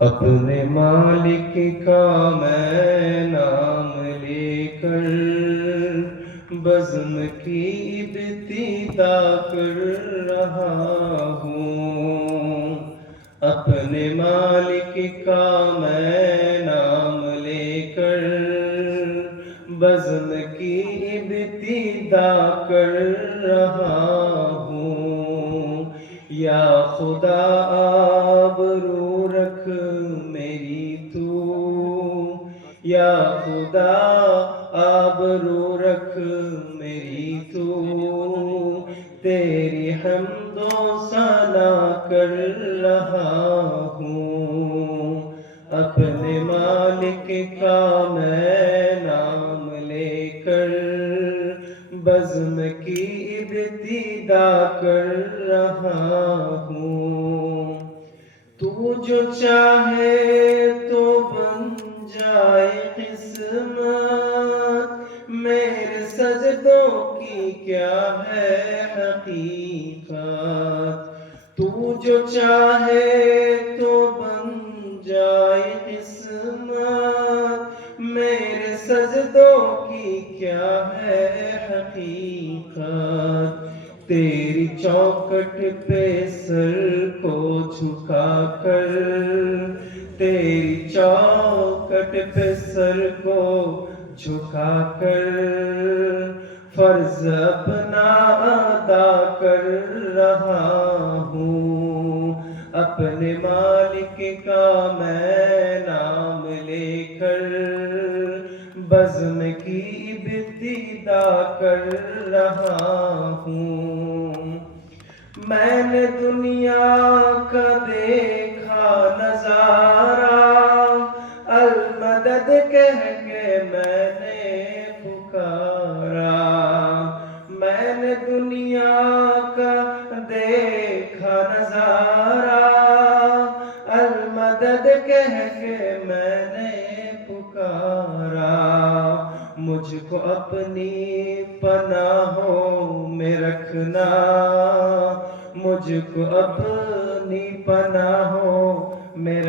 اپنے مالک کا میں نام لے کر بزم کی ابتدا کر رہا ہوں. اپنے مالک کا میں نام لے کر بزم کی ابتدا کر رہا ہوں. یا خدا آبرو رکھ میری تو، یا خدا آبرو رکھ میری تو، تیری حمد و ثنا کر رہا ہوں. اپنے مالک کا میں نام لے کر بزم کی ابتدا کر رہا ہوں. تو جو چاہے تو بن جائے قسمت، میرے سجدوں کی کیا ہے حقیقت. تو جو چاہے تو بن جائے قسمت، میرے سجدوں کی کیا ہے حقیقت. تیری چوکھٹ پہ سر کو جھکا کر، تیری چوکھٹ پہ سر کو جھکا کر فرض اپنا ادا کر رہا ہوں. اپنے مالک کا میں نام لے کر بزم کی ابتدا کر رہا ہوں. میں نے دنیا کا دیکھا نظارہ، المدد کہہ کے میں نے پکارا. میں نے دنیا کا دیکھا نظارہ، المدد کہہ کے میں نے پکارا. مجھ کو اپنی پناہوں میں رکھنا، مجھ کو اپنی پناہوں میں